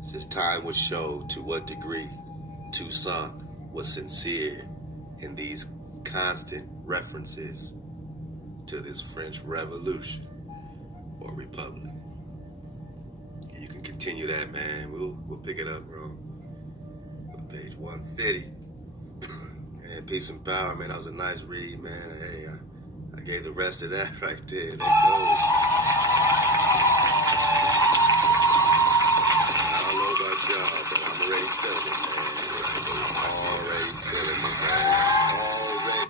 It says time would show to what degree Toussaint was sincere in these constant references to this French Revolution or Republic. You can continue that, man. We'll pick it up, bro. Page 150. And peace and power, man. That was a nice read, man. Hey, I gave the rest of that right there. There goes. I don't know about y'all, but I'm already feeling it, man. I'm already feeling it, man. Already.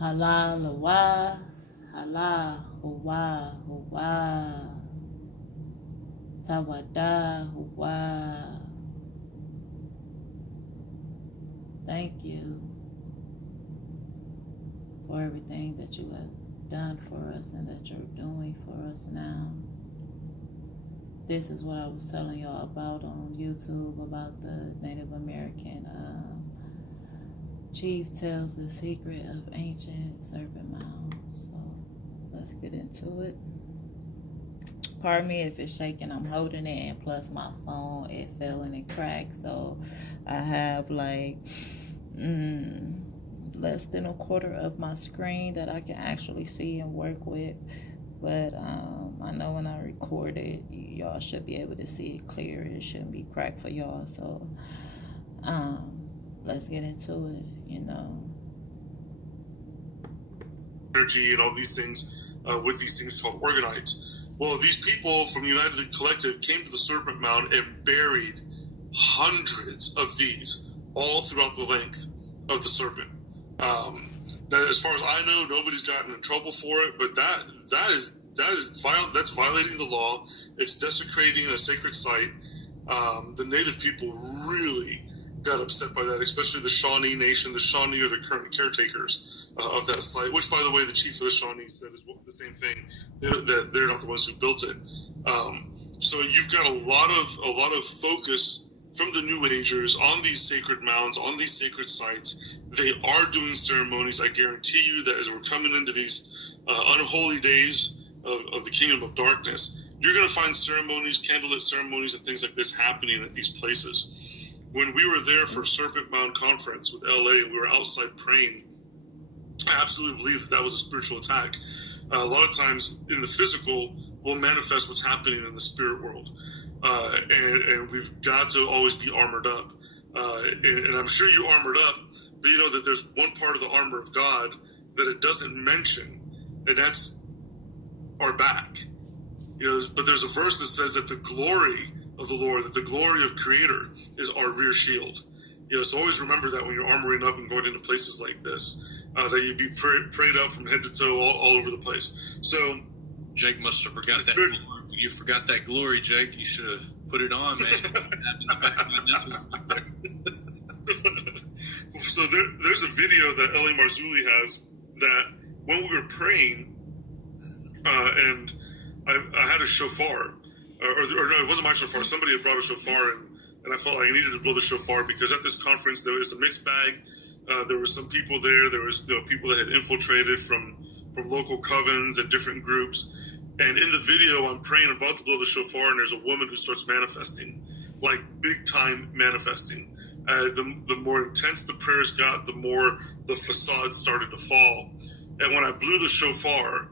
Halal wa, halal huwa huwa, tawada huwa. Thank you for everything that you have done for us and that you're doing for us now. This is what I was telling y'all about on YouTube about the Native American chief tells the secret of ancient Serpent Mounds. So let's get into it. Pardon me if it's shaking. I'm holding it, and plus my phone, it fell and it cracked. So I have like less than a quarter of my screen that I can actually see and work with. But I know when I record it, y'all should be able to see it clear. It shouldn't be cracked for y'all. So let's get into it, Energy and all these things with these things called organites. Well, these people from United Collective came to the Serpent Mound and buried hundreds of these all throughout the length of the Serpent. Now, as far as I know, nobody's gotten in trouble for it, but that's violating the law. It's desecrating a sacred site. The native people really got upset by that, especially the Shawnee Nation. The Shawnee are the current caretakers of that site, which, by the way, the chief of the Shawnee said is the same thing. That they're not the ones who built it. So you've got a lot of focus from the New Agers on these sacred mounds, on these sacred sites. They are doing ceremonies. I guarantee you that as we're coming into these unholy days of the Kingdom of Darkness, you're going to find ceremonies, candlelit ceremonies, and things like this happening at these places. When we were there for Serpent Mound Conference with LA, and we were outside praying, I absolutely believe that was a spiritual attack. A lot of times in the physical, we'll manifest what's happening in the spirit world. And we've got to always be armored up. And I'm sure you armored up, but you know that there's one part of the armor of God that it doesn't mention, and that's our back. But there's a verse that says that the glory of the Lord, that the glory of Creator is our rear shield. So always remember that when you're armoring up and going into places like this, that you be prayed up from head to toe all over the place. So Jake must have forgot that glory. You forgot that glory, Jake. You should have put it on, man. So there's a video that L.A. Marzulli has that when we were praying, and I had a shofar, or no, it wasn't my shofar. Somebody had brought a shofar, and I felt like I needed to blow the shofar because at this conference there was a mixed bag. There were some people there. There was people that had infiltrated from local covens and different groups. And in the video, I'm praying, about to blow the shofar, and there's a woman who starts manifesting, like big time manifesting. The more intense the prayers got, the more the facade started to fall. And when I blew the shofar,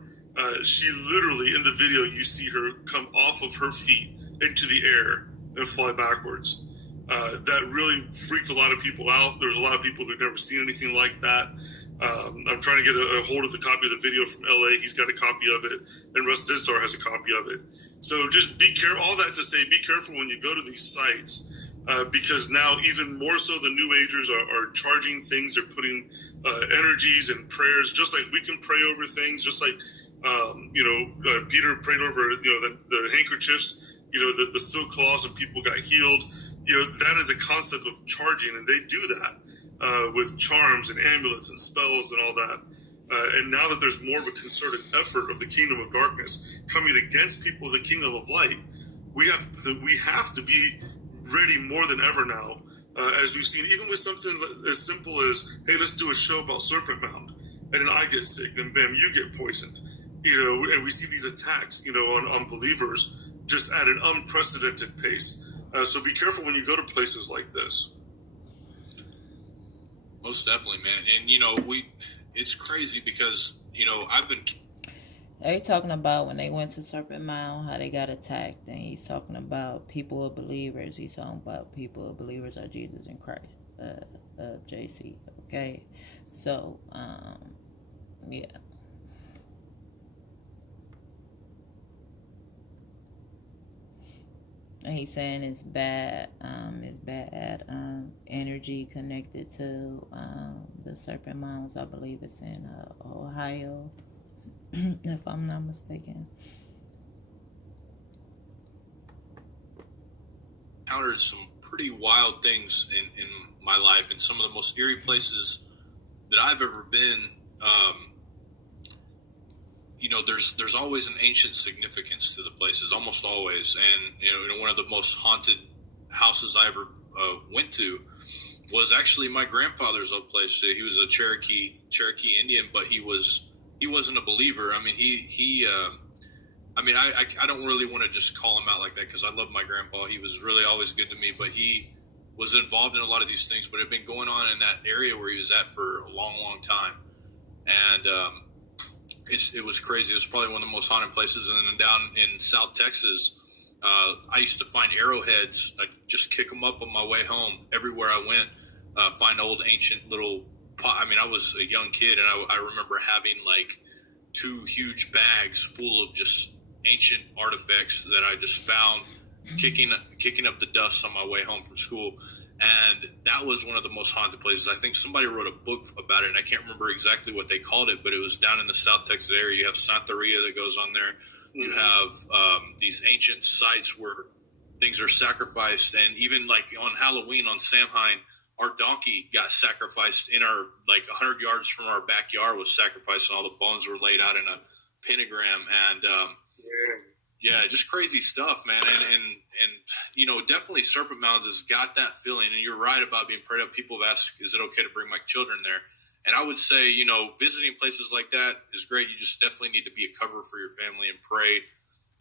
she literally, in the video, you see her come off of her feet into the air and fly backwards. That really freaked a lot of people out. There's a lot of people who've never seen anything like that. I'm trying to get a hold of the copy of the video from LA. He's got a copy of it, and Russ Dizdar has a copy of it. So just be careful. All that to say, be careful when you go to these sites, because now even more so, the New Agers are charging things. They're putting energies and prayers, just like we can pray over things, just like Peter prayed over the handkerchiefs, the silk cloths, and people got healed. That is a concept of charging, and they do that. With charms and amulets and spells and all that. And now that there's more of a concerted effort of the Kingdom of Darkness coming against people of the Kingdom of Light, we have to be ready more than ever now, as we've seen, even with something as simple as, hey, let's do a show about Serpent Mound. and then I get sick, then bam, you get poisoned. You know, and we see these attacks, you know, on believers just at an unprecedented pace. So be careful when you go to places like this. Most definitely, man. And, you know, it's crazy because, you know, They talking about when they went to Serpent Mound, how they got attacked, and he's talking about people of believers. He's talking about people of believers are Jesus and Christ, JC. Okay, so yeah. And he's saying it's bad energy connected to the Serpent Mounds. I believe it's in Ohio, if I'm not mistaken. encountered some pretty wild things in my life, and some of the most eerie places that I've ever been. You know, there's always an ancient significance to the places, almost always. And you know, one of the most haunted houses I ever went to was actually my grandfather's old place. He was a Cherokee Indian, but he wasn't a believer. I mean, I don't really want to just call him out like that because I love my grandpa. He was really always good to me, but he was involved in a lot of these things, but it had been going on in that area where he was at for a long, long time. And it was crazy. It was probably one of the most haunted places. And then down in South Texas, I used to find arrowheads. I'd just kick them up on my way home everywhere I went, find old ancient little pot. I mean, I was a young kid, and I remember having like 2 huge bags full of just ancient artifacts that I just found kicking up the dust on my way home from school. And that was one of the most haunted places. I think somebody wrote a book about it, and I can't remember exactly what they called it, but it was down in the South Texas area. You have Santeria that goes on there. You have these ancient sites where things are sacrificed, and even like on Halloween on Samhain, our donkey got sacrificed in our, like 100 yards from our backyard was sacrificed, and all the bones were laid out in a pentagram. And yeah, just crazy stuff, man. And you know, definitely Serpent Mounds has got that feeling. And you're right about being prayed up. People have asked, is it okay to bring my children there? And I would say, you know, visiting places like that is great. You just definitely need to be a cover for your family and pray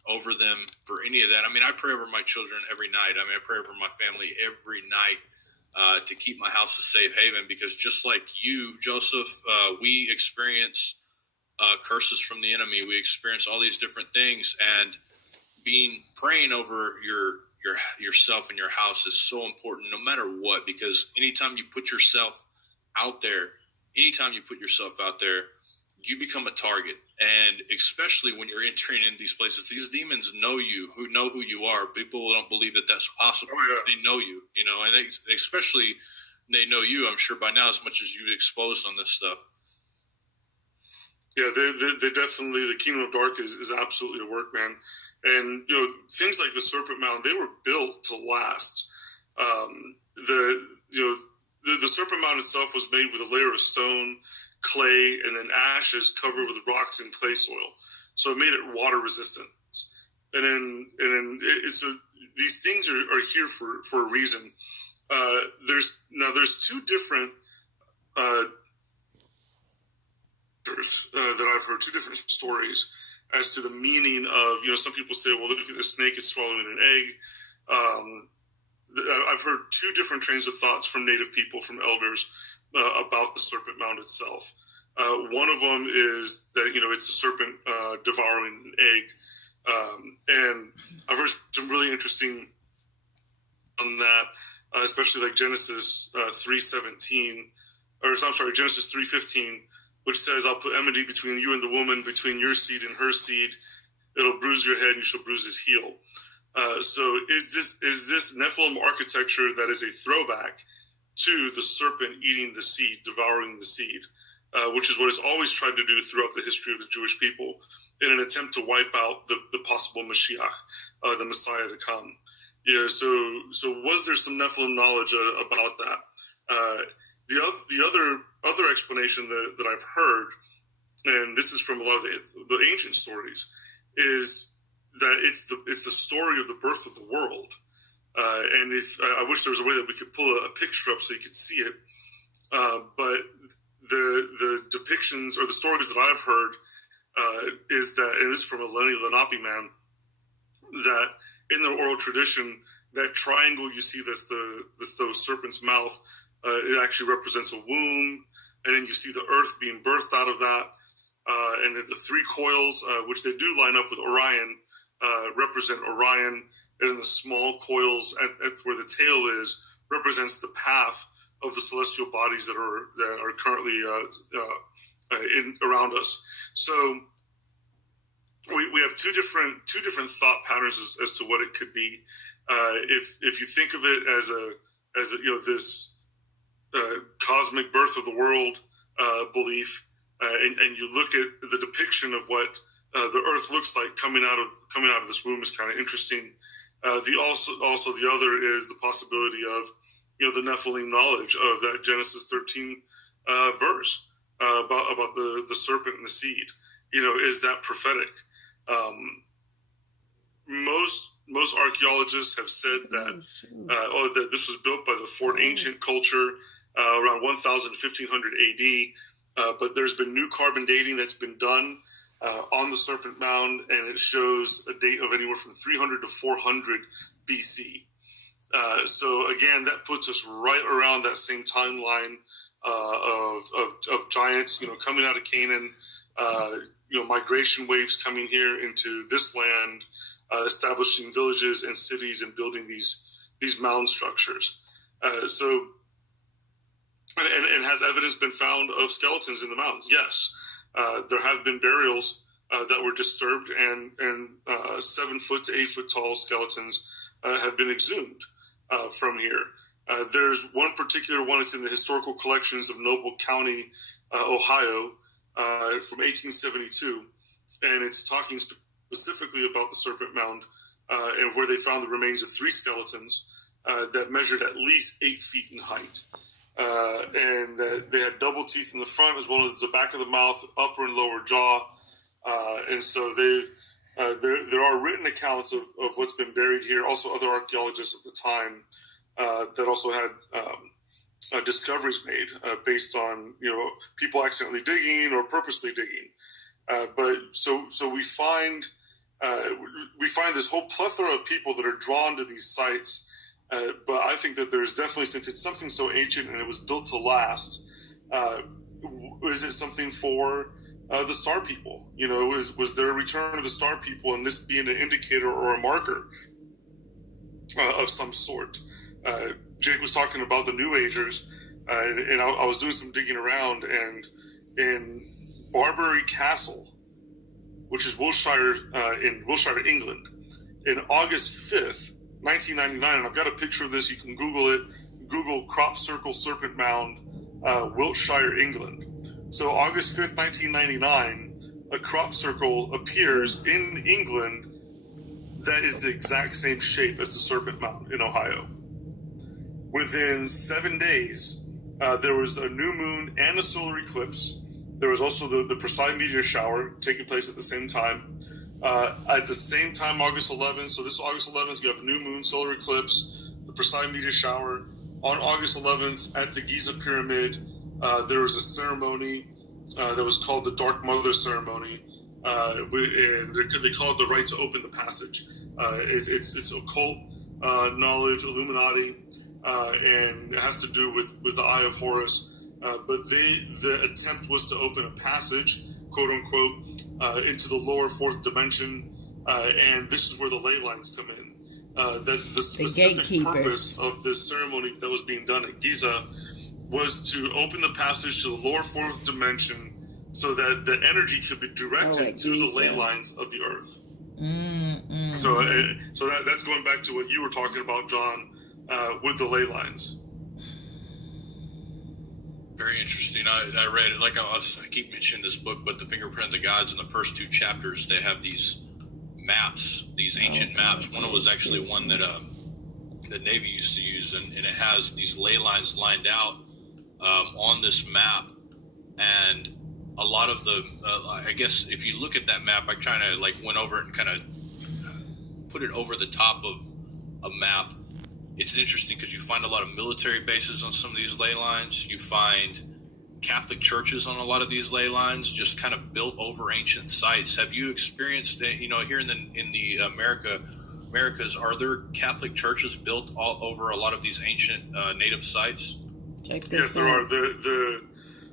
over them for any of that. I mean, I pray over my children every night. I mean, I pray over my family every night to keep my house a safe haven, because just like you, Joseph, we experience curses from the enemy. We experience all these different things, and praying over yourself and your house is so important, no matter what, because anytime you put yourself out there, you become a target. And especially when you're entering in these places, these demons know who you are. People don't believe that that's possible. Oh, yeah. They know you, you know, and they know you, I'm sure by now, as much as you've exposed on this stuff. Yeah, they definitely, the Kingdom of Dark is absolutely a work, man. And, you know, things like the Serpent Mound, they were built to last. The Serpent Mound itself was made with a layer of stone, clay, and then ashes covered with rocks and clay soil. So it made it water resistant. So these things are here for a reason. There's 2 different that I've heard, 2 different stories as to the meaning of, you know, some people say, well, look at the snake, it's swallowing an egg. I've heard 2 different trains of thoughts from Native people, from elders, about the Serpent Mound itself. One of them is that, you know, it's a serpent devouring an egg. And I've heard some really interesting on that, especially like Genesis 3:17, Genesis 3:15, which says, I'll put enmity between you and the woman, between your seed and her seed. It'll bruise your head and you shall bruise his heel. So is this Nephilim architecture that is a throwback to the serpent eating the seed, devouring the seed, which is what it's always tried to do throughout the history of the Jewish people in an attempt to wipe out the possible Mashiach, the Messiah to come. Yeah, so was there some Nephilim knowledge about that? The other explanation that I've heard, and this is from a lot of the ancient stories, is that it's the story of the birth of the world. And if I wish there was a way that we could pull a picture up so you could see it, but the depictions or the stories that I've heard is that, and this is from a Lenny Lenape man, that in the oral tradition, that triangle you see the serpent's mouth, it actually represents a womb, and then you see the earth being birthed out of that, and there's the three coils, which they do line up with Orion, represent Orion, and then the small coils at where the tail is represents the path of the celestial bodies that are currently around us. So we have two different thought patterns as to what it could be. If you think of it as this cosmic birth of the world belief, and you look at the depiction of what the Earth looks like coming out of this womb is kind of interesting. The other is the possibility of the Nephilim knowledge of that Genesis 13 verse about the serpent and the seed. Is that prophetic? Most archaeologists have said that that this was built by the Fort Ancient culture around 1000 to 1500 AD. But there's been new carbon dating that's been done on the Serpent Mound, and it shows a date of anywhere from 300 to 400 BC. So again, that puts us right around that same timeline of giants, coming out of Canaan, migration waves coming here into this land, establishing villages and cities and building these mound structures. And has evidence been found of skeletons in the mounds? Yes. There have been burials that were disturbed, and 7 foot to 8 foot tall skeletons have been exhumed from here. There's one particular one. It's in the historical collections of Noble County, Ohio, from 1872, and it's talking specifically about the Serpent Mound, and where they found the remains of 3 skeletons that measured at least 8 feet in height. And they had double teeth in the front as well as the back of the mouth, upper and lower jaw. And so there are written accounts of what's been buried here. Also, other archaeologists at the time that also had discoveries made based on people accidentally digging or purposely digging. But so we find this whole plethora of people that are drawn to these sites. But I think that there's definitely, since it's something so ancient and it was built to last, is it something for the Star People? Was there a return of the Star People, and this being an indicator or a marker of some sort? Jake was talking about the New Agers, and I was doing some digging around, and in Barbury Castle, which is Wiltshire, in Wiltshire, England, in August 5th, 1999, and I've got a picture of this. You can Google it. Google crop circle Serpent Mound, Wiltshire, England. So August 5th, 1999, a crop circle appears in England that is the exact same shape as the Serpent Mound in Ohio. Within 7 days, there was a new moon and a solar eclipse. There was also the Perseid meteor shower taking place at the same time. At the same time, August 11th, so this is August 11th, you have a new moon, solar eclipse, the Perseid meteor shower. On August 11th, at the Giza Pyramid, there was a ceremony that was called the Dark Mother Ceremony, and they call it the right to open the passage. It's occult knowledge, Illuminati, and it has to do with the Eye of Horus. But the attempt was to open a passage, quote unquote, into the lower fourth dimension, and this is where the ley lines come in. That the specific purpose of this ceremony that was being done at Giza was to open the passage to the lower fourth dimension, so that the energy could be directed to the ley lines of the earth. So that's going back to what you were talking about, John, with the ley lines. Very interesting. I read it, I keep mentioning this book, but the Fingerprint of the Gods, in the first 2 chapters, they have these maps, these ancient maps. One was actually one that the Navy used to use, and it has these ley lines lined out on this map. And a lot of the, I guess, if you look at that map, I kind of went over it and kind of put it over the top of a map. It's interesting because you find a lot of military bases on some of these ley lines. You find Catholic churches on a lot of these ley lines, just kind of built over ancient sites. Have you experienced, here in the Americas, are there Catholic churches built all over a lot of these ancient native sites? Check this Yes, there out. are.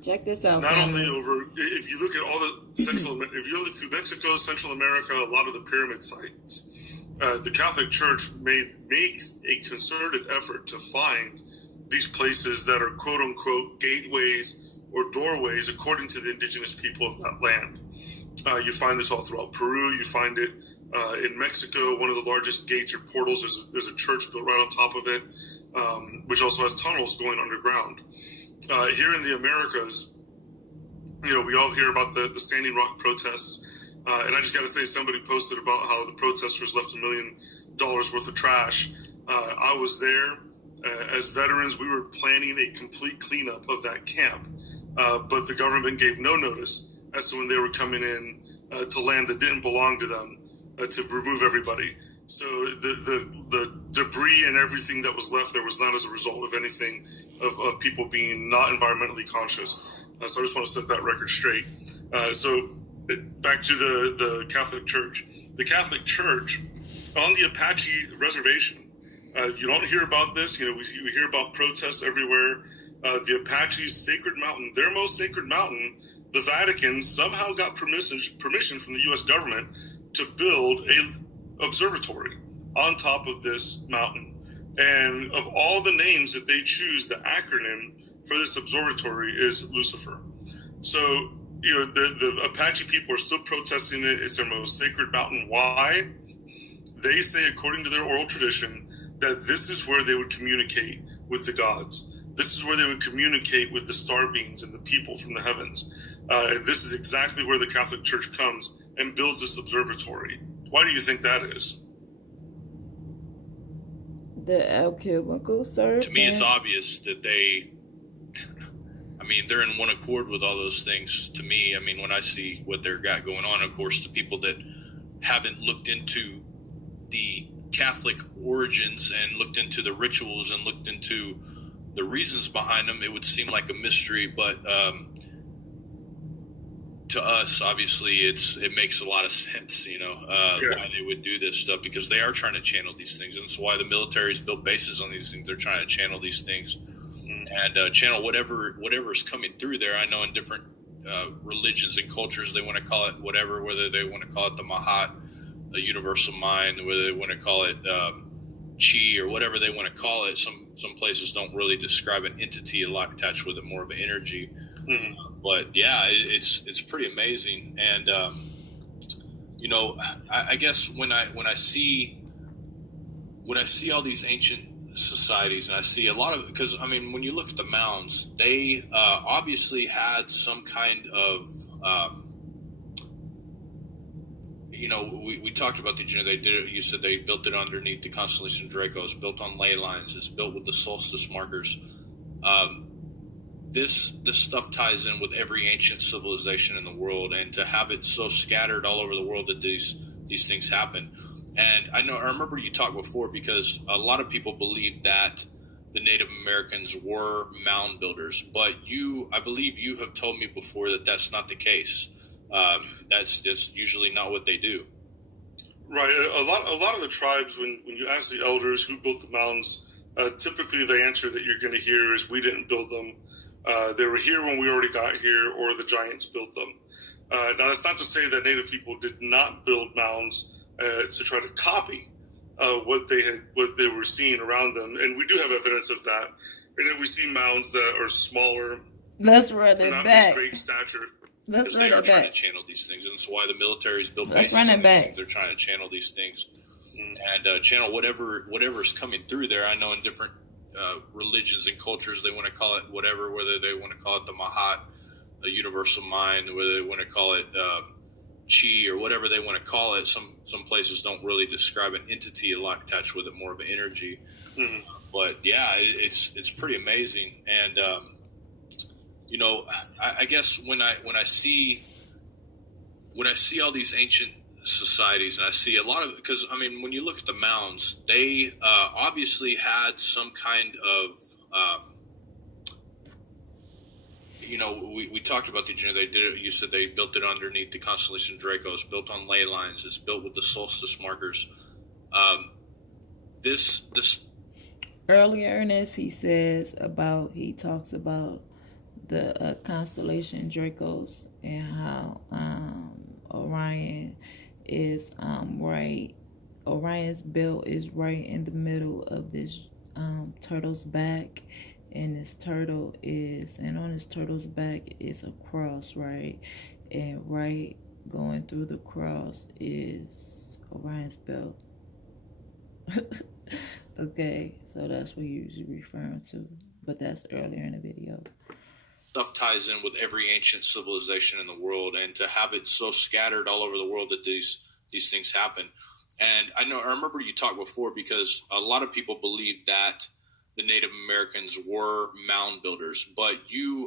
Check this out. Not family. only over, if you look at all if you look through Mexico, Central America, a lot of the pyramid sites, the Catholic Church makes a concerted effort to find these places that are quote unquote gateways or doorways according to the indigenous people of that land. You find this all throughout Peru. You find it in Mexico. One of the largest gates or portals, there's a church built right on top of it, which also has tunnels going underground. Here in the Americas, we all hear about the Standing Rock protests. And I just got to say, somebody posted about how the protesters left $1 million worth of trash. I was there. As veterans, we were planning a complete cleanup of that camp. But the government gave no notice as to when they were coming in to land that didn't belong to them to remove everybody. So the debris and everything that was left there was not as a result of anything of people being not environmentally conscious. So I just want to set that record straight. So back to the Catholic Church. The Catholic Church on the Apache reservation, you don't hear about this. We hear about protests everywhere. The Apache's sacred mountain, their most sacred mountain, the Vatican somehow got permission from the U.S. government to build a observatory on top of this mountain. And of all the names that they choose, the acronym for this observatory is Lucifer. So, the Apache people are still protesting it. It's their most sacred mountain. Why? They say, according to their oral tradition, that this is where they would communicate with the gods. This is where they would communicate with the star beings and the people from the heavens. And this is exactly where the Catholic Church comes and builds this observatory. Why do you think that is? The alchemical serpent. To me, it's obvious that they're in one accord with all those things. To me, when I see what they've got going on, of course, the people that haven't looked into the Catholic origins and looked into the rituals and looked into the reasons behind them, it would seem like a mystery. But to us, obviously, it makes a lot of sense, why they would do this stuff, because they are trying to channel these things. And it's why the military's built bases on these things. They're trying to channel these things and channel whatever is coming through there. I know in different religions and cultures, they want to call it whatever, whether they want to call it the Mahat, the universal mind, whether they want to call it chi or whatever they want to call it. Some places don't really describe an entity a lot attached with it, more of an energy. But yeah, it's pretty amazing. And I guess when I see all these ancient societies, and I see a lot of, because when you look at the mounds, they obviously had some kind of we talked about they did it. You said they built it underneath the constellation Draco. It's built on ley lines. It's built with the solstice markers. This stuff ties in with every ancient civilization in the world, and to have it so scattered all over the world that these things happen. And I remember you talked before, because a lot of people believe that the Native Americans were mound builders, but I believe you have told me before that that's not the case. That's usually not what they do. Right. A lot of the tribes, when you ask the elders who built the mounds, typically the answer that you're going to hear is, we didn't build them. They were here when we already got here, or the giants built them. Now, that's not to say that Native people did not build mounds to try to copy what they were seeing around them, and we do have evidence of that. And then we see mounds that are smaller. Let's run it not back. as great stature. Let's run They are it trying back. to channel these things, and that's why the military's built Let's bases run it on these back. things. They're trying to channel these things and channel whatever is coming through there. I know in different religions and cultures, they want to call it whatever, whether they want to call it the Mahat, the universal mind, whether they want to call it chi or whatever they want to call it. Some places don't really describe an entity a lot attached with it, more of an energy. But yeah, it's pretty amazing. And I guess when I see all these ancient societies, and I see a lot of, because when you look at the mounds, they obviously had some kind of we talked about the they did it. You said they built it underneath the constellation Draco. It's built on ley lines. It's built with the solstice markers. This Earlier in this, he talks about the constellation Dracos and how Orion is right. Orion's belt is right in the middle of this turtle's back, and on this turtle's back is a cross, right? And right going through the cross is Orion's belt. Okay, so that's what you're usually referring to, but that's earlier in the video. Stuff ties in with every ancient civilization in the world, and to have it so scattered all over the world that these things happen. And I remember you talked before, because a lot of people believe that the Native Americans were mound builders, but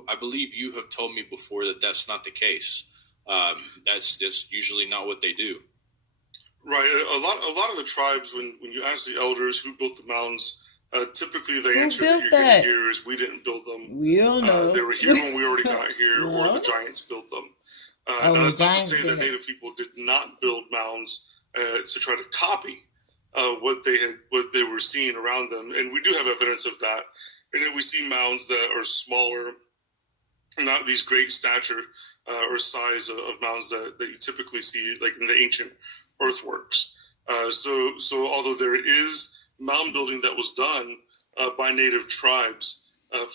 I believe you have told me before that that's not the case. That's usually not what they do. Right. A lot of the tribes, when you ask the elders who built the mounds, typically the answer that you're going to hear is, we didn't build them. We don't know. They were here when we already got here, or the giants built them. Now, that's not to say that Native people did not build mounds to try to copy what they were seeing around them, and we do have evidence of that. And we see mounds that are smaller, not these great stature or size of mounds that you typically see like in the ancient earthworks. So although there is mound building that was done by Native tribes,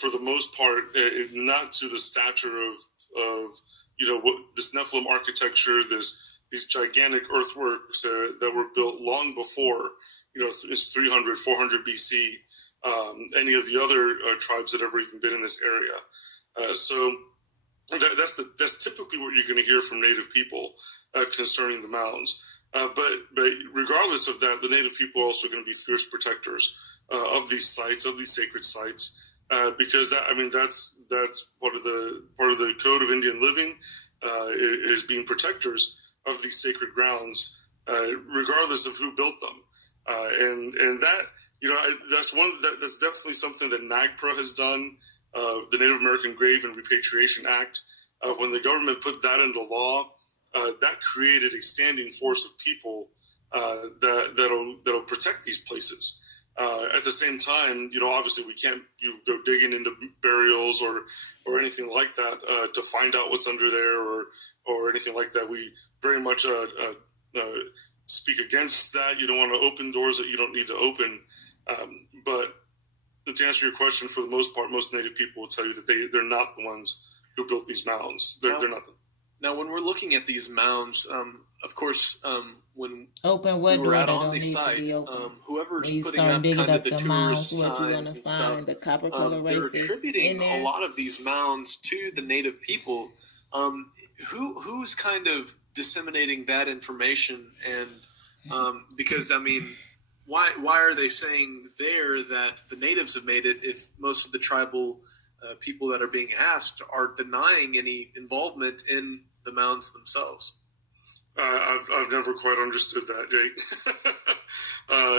for the most part, not to the stature of this Nephilim architecture, these gigantic earthworks that were built long before, it's 300, 400 BC, any of the other tribes that ever even been in this area. So that's typically what you're going to hear from Native people concerning the mounds. But regardless of that, the Native people are also going to be fierce protectors of these sites, of these sacred sites, because that's part of the code of Indian living, is being protectors of these sacred grounds, regardless of who built them, and that that's definitely something that NAGPRA has done. The Native American Grave and Repatriation Act, when the government put that into law. That created a standing force of people that'll protect these places. At the same time, obviously we can't go digging into burials or anything like that to find out what's under there or anything like that. We very much speak against that. You don't want to open doors that you don't need to open. But to answer your question, for the most part, most Native people will tell you that they're not the ones who built these mounds. They're not the. Now, when we're looking at these mounds, of course, when we were out on these sites, whoever's putting up kind of the tourist signs and stuff, they're attributing a lot of these mounds to the Native people. Who's kind of disseminating that information? And because, why are they saying there that the natives have made it if most of the tribal people that are being asked are denying any involvement in the mounds themselves? I've never quite understood that, Jake.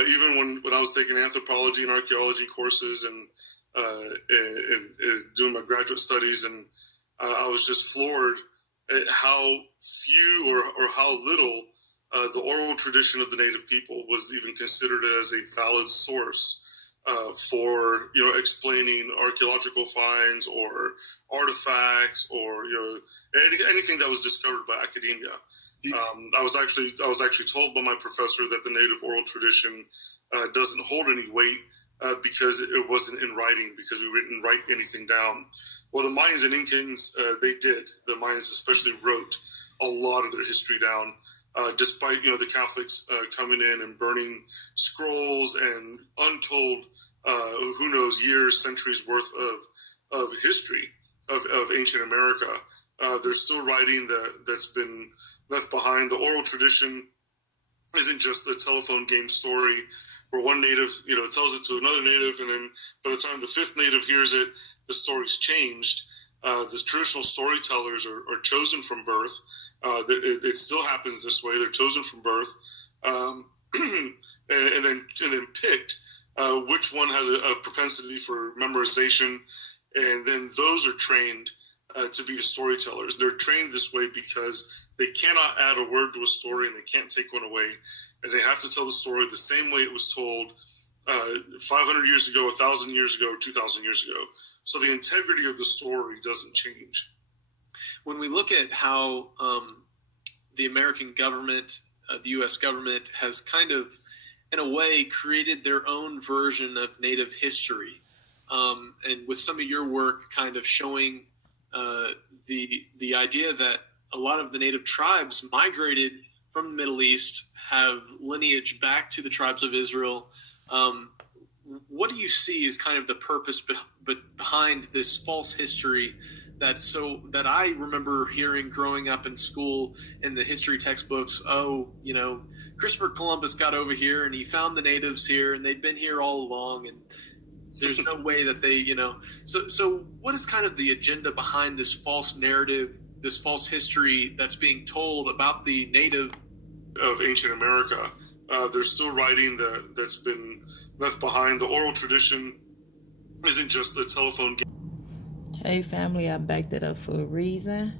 Even when I was taking anthropology and archaeology courses and doing my graduate studies, and I was just floored at how few or how little the oral tradition of the Native people was even considered as a valid source for explaining archaeological finds or artifacts or anything that was discovered by academia. I was actually told by my professor that the Native oral tradition doesn't hold any weight because it wasn't in writing, because we didn't write anything down. Well, the Mayans and Incans, they did. The Mayans especially wrote a lot of their history down. Despite the Catholics coming in and burning scrolls and untold, who knows, years, centuries worth of history of ancient America, there's still writing that's been left behind. The oral tradition isn't just a telephone game story where one native tells it to another native, and then by the time the fifth native hears it, the story's changed. The traditional storytellers are chosen from birth. It still happens this way. They're chosen from birth, and then picked. Which one has a propensity for memorization, and then those are trained to be the storytellers. They're trained this way because they cannot add a word to a story and they can't take one away. And they have to tell the story the same way it was told 500 years ago, 1,000 years ago, 2,000 years ago. So the integrity of the story doesn't change. When we look at how the American government, the U.S. government, has kind of, in a way, created their own version of Native history, and with some of your work kind of showing the idea that a lot of the Native tribes migrated from the Middle East, have lineage back to the tribes of Israel. What do you see as kind of the purpose behind this false history that I remember hearing growing up in school in the history textbooks? Oh, Christopher Columbus got over here and he found the natives here and they'd been here all along, and there's no way that they, So what is kind of the agenda behind this false narrative, this false history that's being told about the native of ancient America? There's still writing that's been left behind. The oral tradition isn't just the telephone game. Hey family, I backed it up for a reason.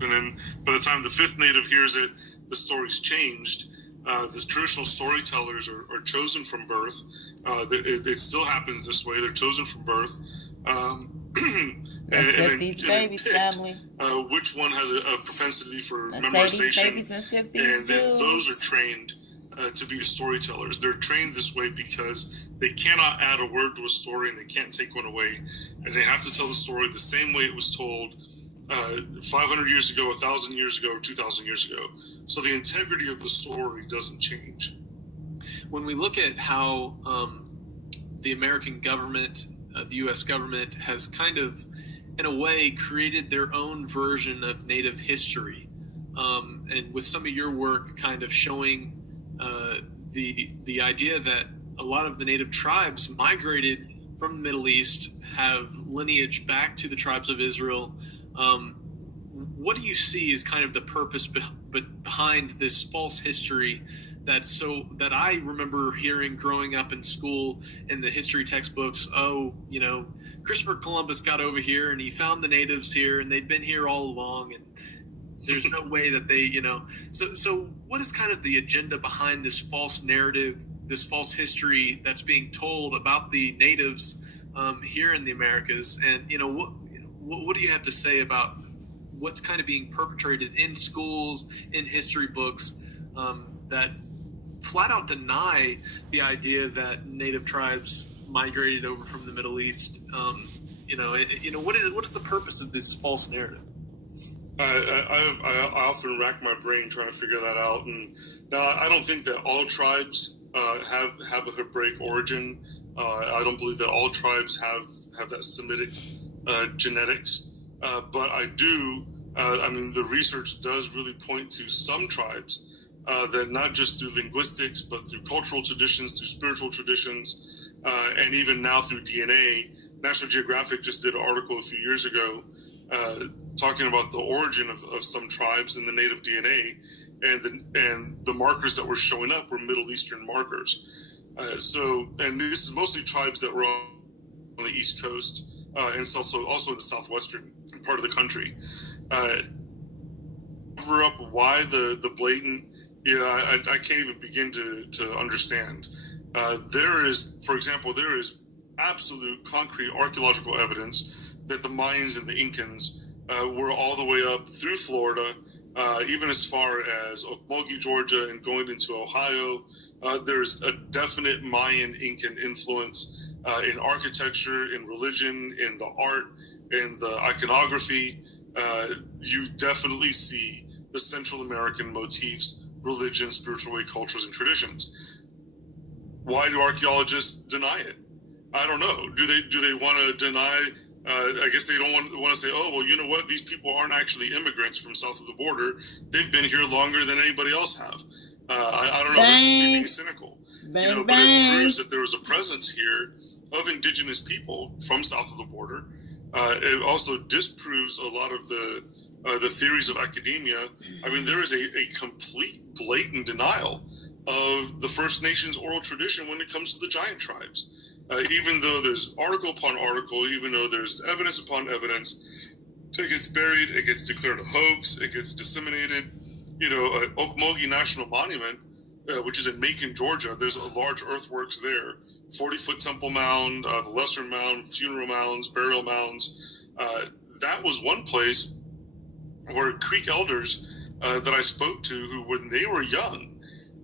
And then by the time the fifth native hears it, the story's changed. The traditional storytellers are chosen from birth. It still happens this way. They're chosen from birth. And these babies, family. Which one has a propensity for memorization? And then those are trained to be the storytellers. They're trained this way because they cannot add a word to a story and they can't take one away. And they have to tell the story the same way it was told 500 years ago, 1,000 years ago, or 2,000 years ago. So the integrity of the story doesn't change. When we look at how the American government, the U.S. government, has kind of, in a way, created their own version of Native history, and with some of your work kind of showing the idea that a lot of the Native tribes migrated from the Middle East, have lineage back to the tribes of Israel. What do you see as kind of the purpose behind this false history that I remember hearing growing up in school in the history textbooks? Oh, Christopher Columbus got over here and he found the natives here and they'd been here all along, and there's no way that they, So what is kind of the agenda behind this false narrative, this false history that's being told about the natives here in the Americas? And, what do you have to say about what's kind of being perpetrated in schools, in history books, that flat out deny the idea that Native tribes migrated over from the Middle East? What's the purpose of this false narrative? I often rack my brain trying to figure that out. And now I don't think that all tribes have a Hebraic origin. I don't believe that all tribes have that Semitic genetics. But I do. The research does really point to some tribes that not just through linguistics, but through cultural traditions, through spiritual traditions, and even now through DNA. National Geographic just did an article a few years ago talking about the origin of some tribes in the native DNA, and the markers that were showing up were Middle Eastern markers. And this is mostly tribes that were on the East Coast, and it's also in the southwestern part of the country. Cover up why the blatant, I can't even begin to understand. There is absolute concrete archaeological evidence that the Mayans and the Incans were all the way up through Florida, even as far as Okmulgee, Georgia, and going into Ohio. There's a definite Mayan Incan influence in architecture, in religion, in the art, in the iconography. You definitely see the Central American motifs, religion, spiritual way, cultures, and traditions. Why do archaeologists deny it? I don't know. Do they want to deny? I guess they don't want to say, oh, well, you know what? These people aren't actually immigrants from south of the border. They've been here longer than anybody else have. I don't know. That's just me being cynical. But it proves that there was a presence here of indigenous people from south of the border. It also disproves a lot of the theories of academia. There is a complete, blatant denial of the First Nations oral tradition when it comes to the giant tribes. Even though there's article upon article, even though there's evidence upon evidence, It gets buried. It gets declared a hoax. It gets disseminated. Okmulgee National Monument, which is in Macon, Georgia. There's a large earthworks there. 40-foot temple mound, the lesser mound, funeral mounds, burial mounds. That was one place where Creek elders that I spoke to, who when they were young,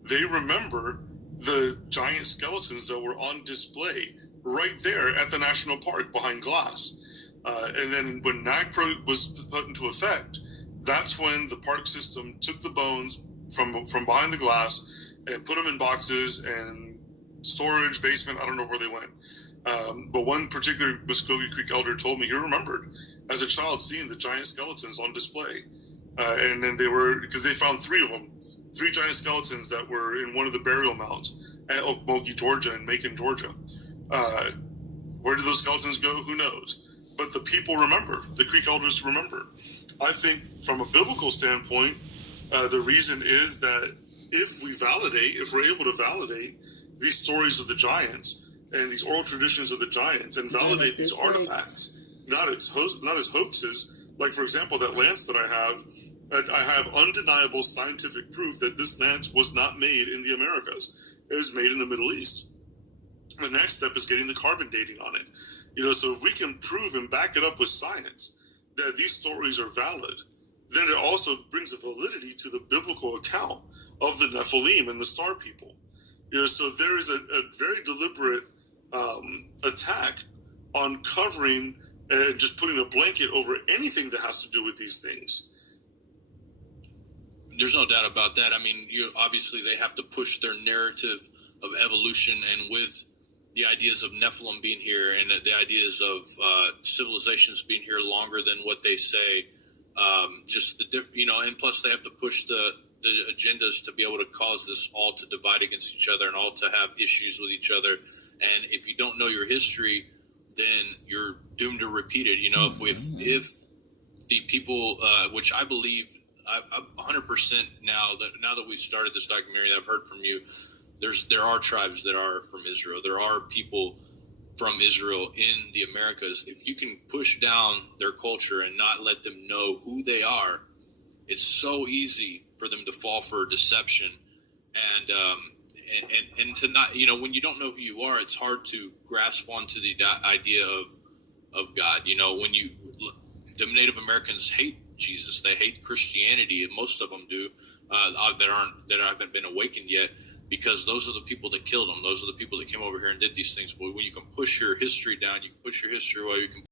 they remember the giant skeletons that were on display right there at the national park behind glass. And then when NAGPRA was put into effect, that's when the park system took the bones from behind the glass and put them in boxes and storage, basement, I don't know where they went. But one particular Muskogee Creek elder told me he remembered as a child seeing the giant skeletons on display. And then because they found 3 of them, 3 giant skeletons that were in one of the burial mounds at Okmulgee, Georgia and Macon, Georgia. Where did those skeletons go? Who knows? But the people remember, the Creek elders remember. I think from a biblical standpoint, the reason is that if we're able to validate these stories of the giants and these oral traditions of the giants and validate these artifacts, not as hoaxes, like for example, that lance that I have undeniable scientific proof that this lance was not made in the Americas. It was made in the Middle East. The next step is getting the carbon dating on it. So if we can prove and back it up with science that these stories are valid, then it also brings a validity to the biblical account of the Nephilim and the Star People. So there is a very deliberate attack on covering and just putting a blanket over anything that has to do with these things. There's no doubt about that. I mean, obviously they have to push their narrative of evolution, and with the ideas of Nephilim being here and the ideas of civilizations being here longer than what they say, and plus they have to push the agendas to be able to cause this all to divide against each other and all to have issues with each other. And if you don't know your history, then you're doomed to repeat it. If the people, which I believe, I'm 100% now that we've started this documentary, that I've heard from you, there are tribes that are from Israel. There are people from Israel in the Americas. If you can push down their culture and not let them know who they are, it's so easy for them to fall for deception and to not, when you don't know who you are, it's hard to grasp onto the idea of God. The Native Americans hate Jesus. They hate Christianity, and most of them do that haven't been awakened yet, because those are the people that killed them. Those are the people that came over here and did these things. But when you can push your history down, you can push your history while you can